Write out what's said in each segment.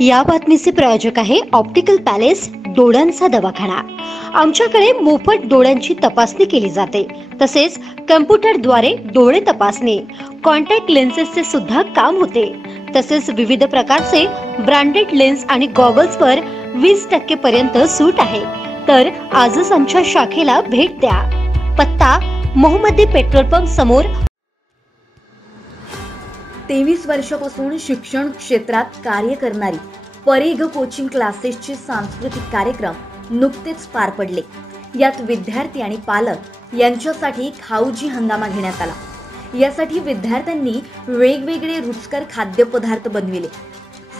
या बातमीचे प्रायोजक आहे ऑप्टिकल पॅलेस डोळ्यांचा दवाखाना। आमच्याकडे मोफत डोळ्यांची तपासणी केली जाते, तसेच कम्प्युटरद्वारे डोळे तपासणी, कॉन्टॅक्ट लेन्सेसचे सुद्धा काम होते। तसेच विविध प्रकारचे ब्रँडेड लेन्स आणि गॉगल्सवर 20% पर्यंत सूट आहे। तर आजच आमच्या शाखेला भेट द्या। पत्ता मोहम्मदी पेट्रोल पंप समोर। 23 वर्षापासून शिक्षण क्षेत्रात कार्य करणारी परीघ कोचिंग क्लासेसचे सांस्कृतिक कार्यक्रम नुकतेच पार पडले। यात विद्यार्थी आणि पालक यांच्यासाठी खाऊजी हंगामा घेण्यात आला। यासाठी विद्यार्थ्यांनी वेगवेगळे रुचकर खाद्यपदार्थ बनविले।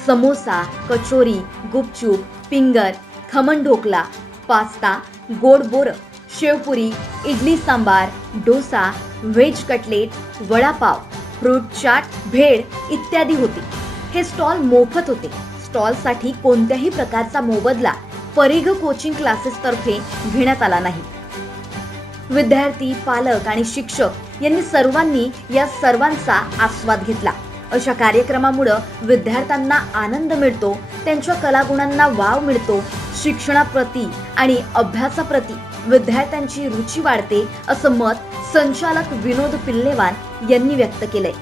समोसा, कचोरी, गुपचूप, फिंगर, खमण ढोकला, पास्ता, गोड बोरं, sevpuri, idli sambar, dosa, veg cutlet, vadapav, fruit chaat, bhel इत्यादी होते। हे स्टॉल मोफत होते। स्टॉलसाठी कोणत्याही प्रकारचा मोबदला परीघ कोचिंग क्लासेस तर्फे घेण्यात आला नाही। विद्यार्थी, पालक आणि शिक्षक यांनी सर्वांनी या सर्वांचा आस्वाद घेतला। अशा कार्यक्रमामुळे विद्यार्थ्यांना आनंद मिळतो, त्यांच्या कलागुणांना वाव मिळतो, शिक्षणाप्रती आणि अभ्यासाप्रती विद्यार्थ्यांची रुची वाढते, असं मत संचालक विनोद पिल्लेवान यांनी व्यक्त केलंय।